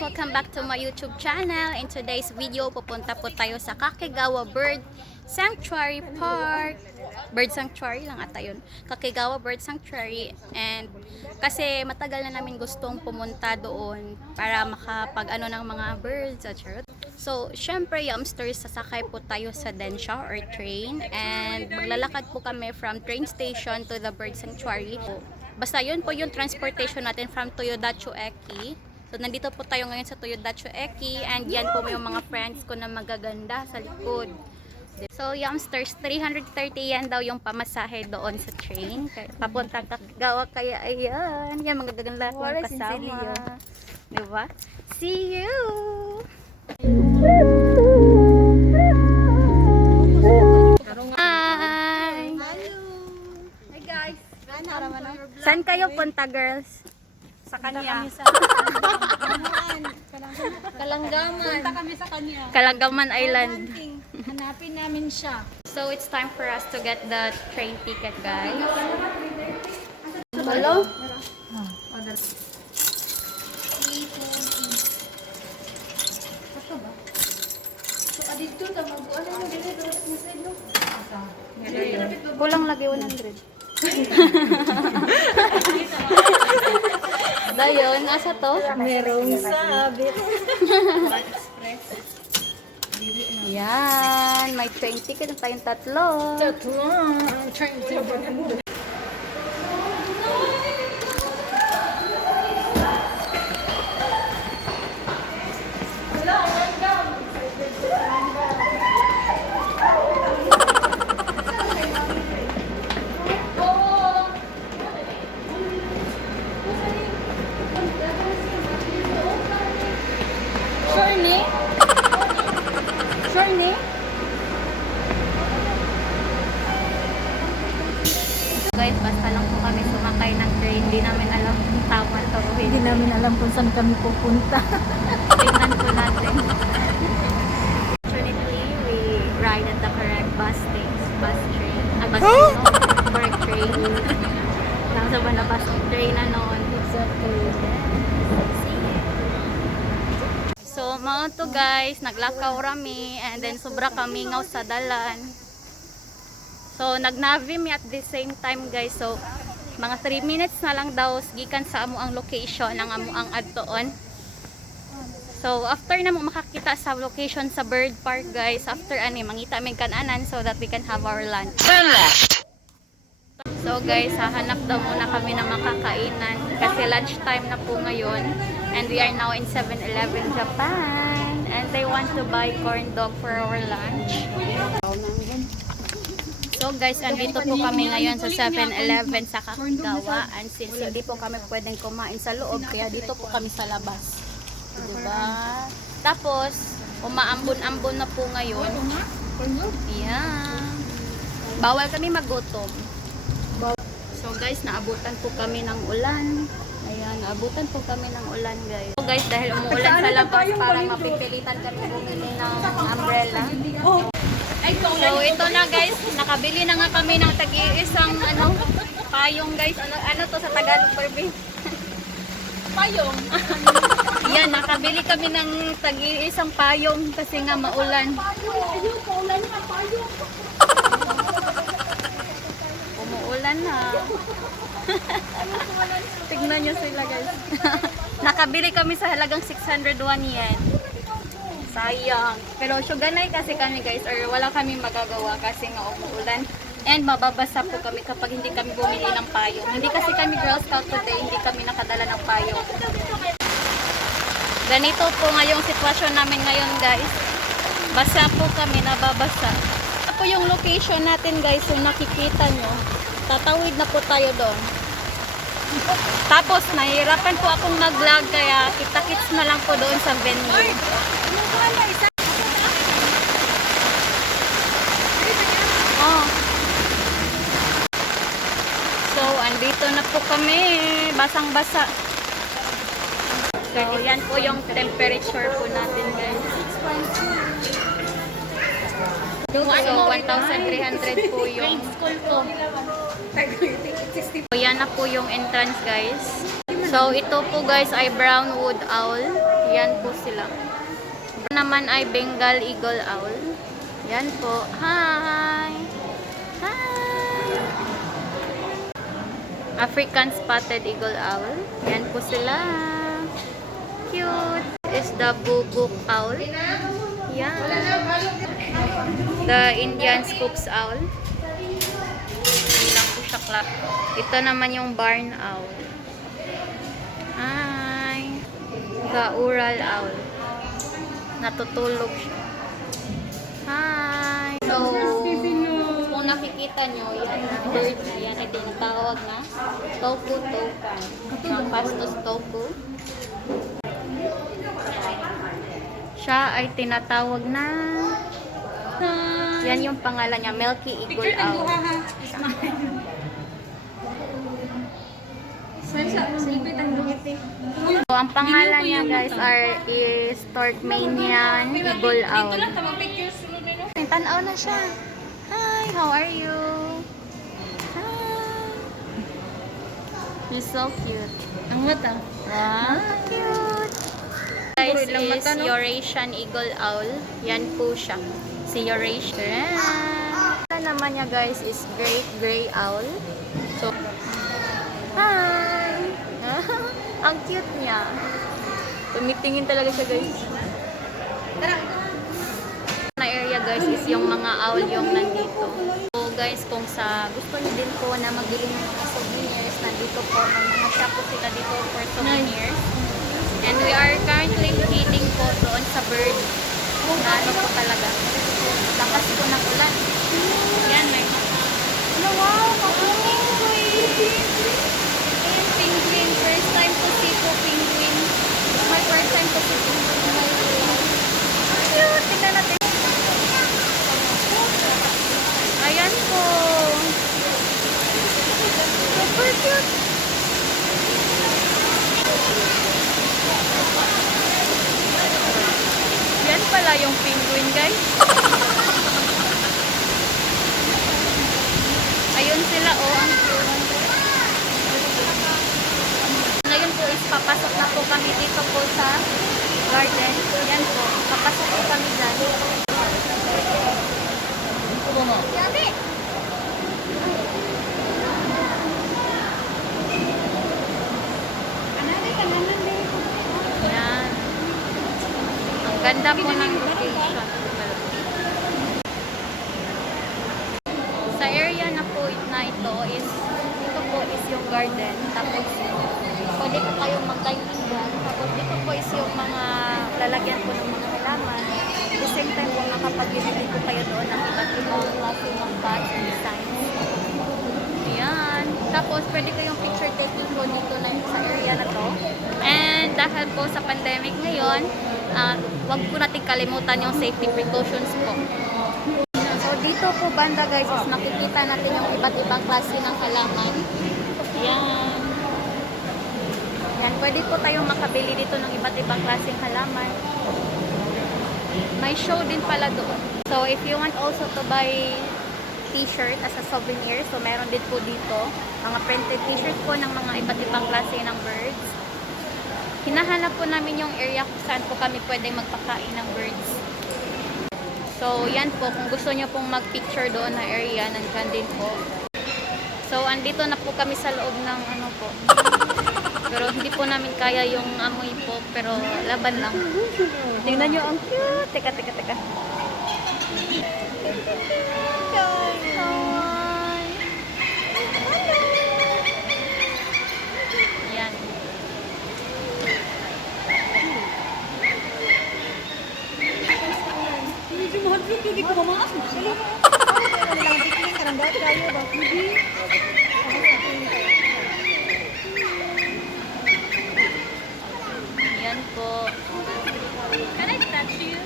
Welcome back to my YouTube channel. In today's video, pupunta po tayo sa Kakegawa Bird Park. Bird Sanctuary lang ata yun. Kakegawa Bird Sanctuary. And kasi matagal na namin gustong pumunta doon para makapag-ano ng mga birds at charot. So, syempre, youngsters, sasakay po tayo sa densya or train. And maglalakad po kami from train station to the Bird Sanctuary. Basta yun po yung transportation natin from Toyodachou. So, nandito po tayo ngayon sa Toyodachou and yan po yung mga friends ko na magaganda sa likod. So, youngsters, 330 yan daw yung pamasahe doon sa train. Papuntang Kakegawa, kaya ayan. Yan, mga gaganda kong kasama. Diba? See you! Hi! Hi guys! Saan kayo punta, girls? Sa kanya. Kalanggaman. Punta kami sa kanya. Kalanggaman Island. Hanapin namin siya. So, it's time for us to get the train ticket, guys. Hello? Kulang lagi 100. Dayon, asa to? Merong sabit. Yan, may train ticket na tayong tatlo. Train ticket. Guys, basta lang po kami sumakay ng train. Hindi namin alam kung tama to. Hindi namin alam kung saan kami pupunta. Tingnan po natin. Actually, we ride at the correct bus train. Bus train, no? Correct train. Nasa ba na bus train na noon? Exactly. So, mga to guys, naglakaw rami and then sobra kami ngaw sa dalan. So, nag-navi mi at the same time guys. So, mga 3 minutes na lang daw gikan sa amo ang location ng amo ang adtoon. So, after na mo makakita sa location sa Bird Park guys, after ani mangita may kananan so that we can have our lunch. So guys, hahanap daw muna kami ng makakainan kasi lunch time na po ngayon. And we are now in 7-Eleven Japan. And they want to buy corn dog for our lunch. So guys, andito po kami ngayon sa 7-Eleven sa Kakegawa. And since hindi po kami pwedeng kumain sa loob, kaya dito po kami sa labas. Diba? Tapos, umaambon-ambon na po ngayon. Ayan. Bawal kami magutom. So guys, naabutan po kami ng ulan. Ayan, naabutan po kami ng ulan guys. So guys, dahil umuulan sa labas, parang mapipilitan kami bumili ng umbrella. So ito na guys, nakabili na nga kami ng tagi-isang payong guys. Ano to sa Tagalog, Barbie? Payong. Yan, nakabili kami ng tagi-isang payong kasi nga maulan. Paulan nga payong. Umuulan na. Tignan nyo sila guys. Nakabili kami sa halagang 601 yen. Sayang. Pero syuganay kasi kami guys or wala kami magagawa kasi nga umuulan. And mababasa po kami kapag hindi kami bumili ng payong. Hindi kasi kami Girl Scout today, hindi kami nakadala ng payong. Ganito po ngayong sitwasyon namin ngayon guys. Basa po kami, nababasa. Ito po yung location natin guys, so nakikita nyo. Tatawid na po tayo doon. Tapos nahihirapan po akong mag-vlog kaya kita-kits na lang po doon sa venue. Oh. So, andito na po kami. Basang-basa. So, yan po yung temperature po natin guys. So, 1,300 po yung school ko. So, yan na po yung entrance guys. So, ito po guys ay brown wood owl. Yan po sila. Ito naman ay Bengal Eagle Owl. Yan po. Hi! Hi! African Spotted Eagle Owl. Yan po sila. Cute. Is the bubuk owl. Yan. The Indian Scoops Owl. Hindi lang po siya clap. Ito naman yung barn owl. Hi! The Ural Owl. Natutulog siya. Hi! So, kung nakikita nyo, yan ang bird na yan ay tinatawag na tofu tokan. Ang pastos tofu. Siya ay tinatawag na yan yung pangalan niya, Milky Eagle Owl. So, ang pangalan niya guys is Turkmenian Eagle Owl. Tanaw na siya. Hi, how are you? Hi. You're so cute. Ang mata. Wow, cute. Guys, is Eurasian Eagle Owl. Yan po siya. Si Eurasian. Ito naman niya guys is Great Gray Owl. So, hi! Ang cute niya. Tumitingin talaga siya guys. Na area guys is yung mga owl yung nandito. So guys, kung sa gusto niyo din po na magbili ng mga souvenirs, nandito po ang mga shop po sila dito for souvenirs. And we are currently heading po doon sa bird. Na ano po talaga. Lakas po ng ulan. Yan, may wow, makuning po penguin. First time to see po penguin. My first time to see penguin. Cute! Tingnan natin. Ayan po. Super cute. Yan pala yung penguin guys. Ayun sila oh. Ang cute. Ngayon po is papasok na po kami dito po sa garden. Yan po. Papasok po kami dyan. Yami! Yan. Ang ganda po ng location. Sa area na po na ito is yung garden. Tapos pwede po kayong mag-dining dyan. Tapos dito po is yung mga lalagyan po ng mga halaman. At the same time po makapag-visit po kayo doon ng iba't ibang klase ng pots and designs. Ayan. Tapos pwede kayong picture taking po dito na sa area na to. And dahil po sa pandemic ngayon, wag po natin kalimutan yung safety precautions po. So dito po banda guys is makikita natin yung iba't ibang klase ng halaman. Ayan. Yan, pwede po tayong makabili dito ng iba't ibang klaseng halaman. May show din pala doon. So, if you want also to buy t-shirt as a souvenir, so meron din po dito mga printed t-shirt po ng mga iba't ibang klase ng birds. Hinahanap po namin yung area kung saan po kami pwedeng magpakain ng birds. So, yan po. Kung gusto nyo pong mag-picture doon na area, nandyan din po. So, andito na po kami sa loob ng ano po. Pero hindi po namin kaya yung amoy po, pero laban lang. Tingnan nyo, ang cute. Teka. Yan. Medyo mahal dito, hindi ko mamaas. Yan po. Can I touch you?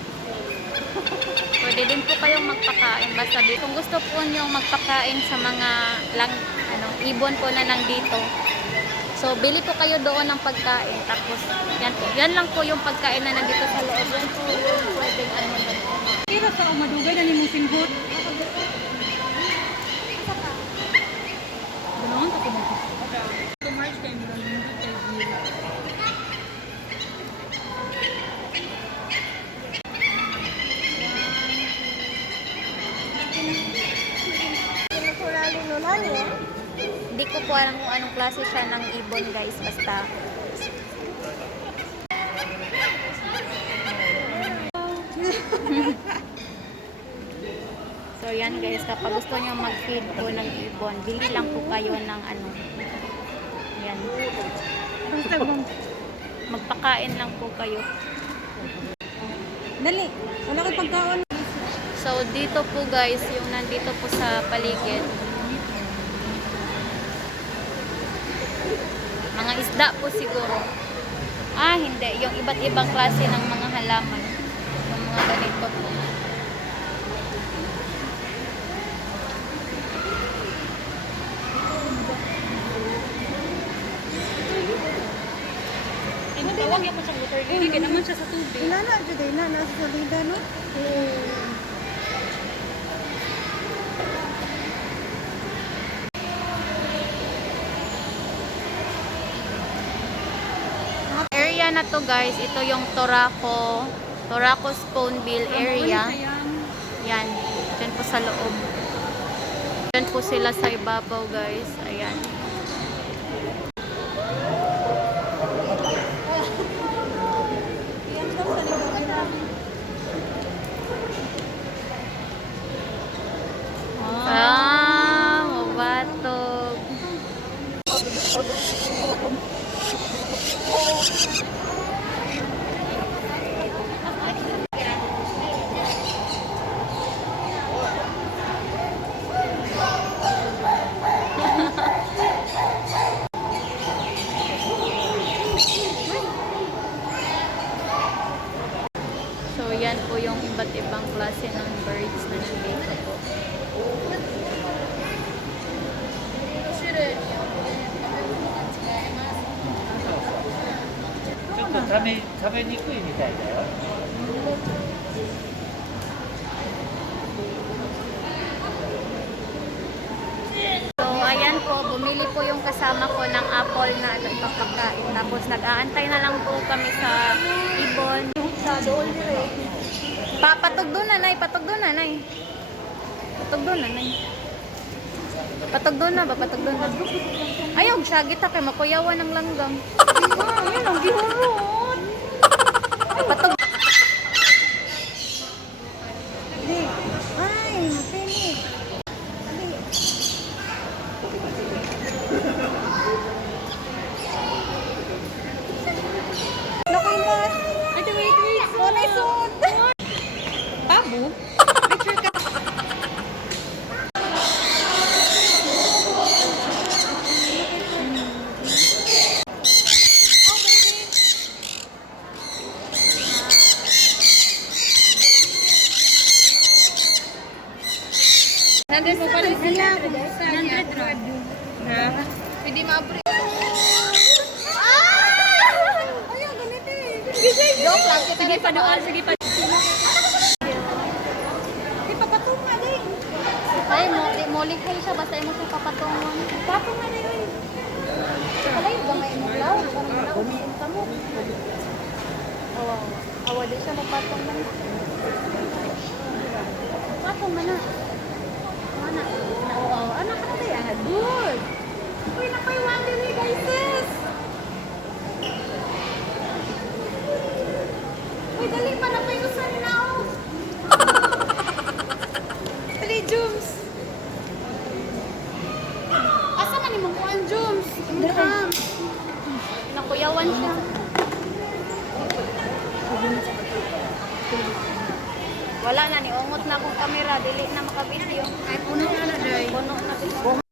Pwede din po kayong magpakain. Basta kung gusto po nyo magpakain sa mga ibon po na nandito. So, bili po kayo doon ng pagkain. Tapos, yan po. Yan lang po yung pagkain na nandito sa loob. Yan po yung pwedeng Pero sa umadugay na ni mong singhot. Ganoon ako mo. ko alam kung anong klase siya ng ibon guys. Basta. So yan guys, kapag gusto nyo mag-feed po ng ibon, bili lang po kayo ng ano. Yan. Magpakain lang po kayo. Dali. Wala kang pagkaon. So dito po guys, yung nandito po sa paligid. Mga isda po siguro. Ah, hindi. Yung iba't ibang klase ng mga halaman. Yung mga ganito po. Tawag yan mo sa motor. Hindi ka naman siya sa tubig. Inana jud ay na nasa salida no. Area na to guys, ito yung Toraco Spoonbill area. Yan, dyan po sa loob. Dyan po sila sa ibabaw guys. Ayan. Ah, mabatog. So, yan po yung iba't ibang klase ng birds na nandito po. ちょっと食べにくいみたいだよ。 So, ayan po, bumili po yung kasama ko ng apple na ipapakain. Tapos, nag-aantay na lang po kami sa ibon. Patog doon, nanay. Patog doon, nanay. Patog doon, nanay. Patog doon na ba? Patog doon na. Ayaw, syagit ha, kay makuyawan ng langgam. Ayun, ang gihurot. Patog. Ay, mapili. Naku yung bus. Ito, wait. Wala isuot. Tabo? Picture ka. Nandun mo pala sila. Nandun ha? Pwede ma-apre. Ayaw, ganito eh. Joke lang, kita Sige pa doon, sige pa. Di pa patunga din. Ay, mo likhay siya, basta mo siya papatungon. Patunga na yun. Wala yung gamay mo lang. Parang wala, umiinta mo. Awa din siya magpatong man. Patong man na. Mana? Oo, anak ka na tayo. Good. Uy, nakoy wonder ni guys, sis. Uy, dali pa na tayo sa now. Dali, Jums. Asa man imong kuan, Jums? Imong nakuyawan siya. Wala na, niungot na akong kamera. Dili na makabidyo. Ay, puno na na, Day. Puno na.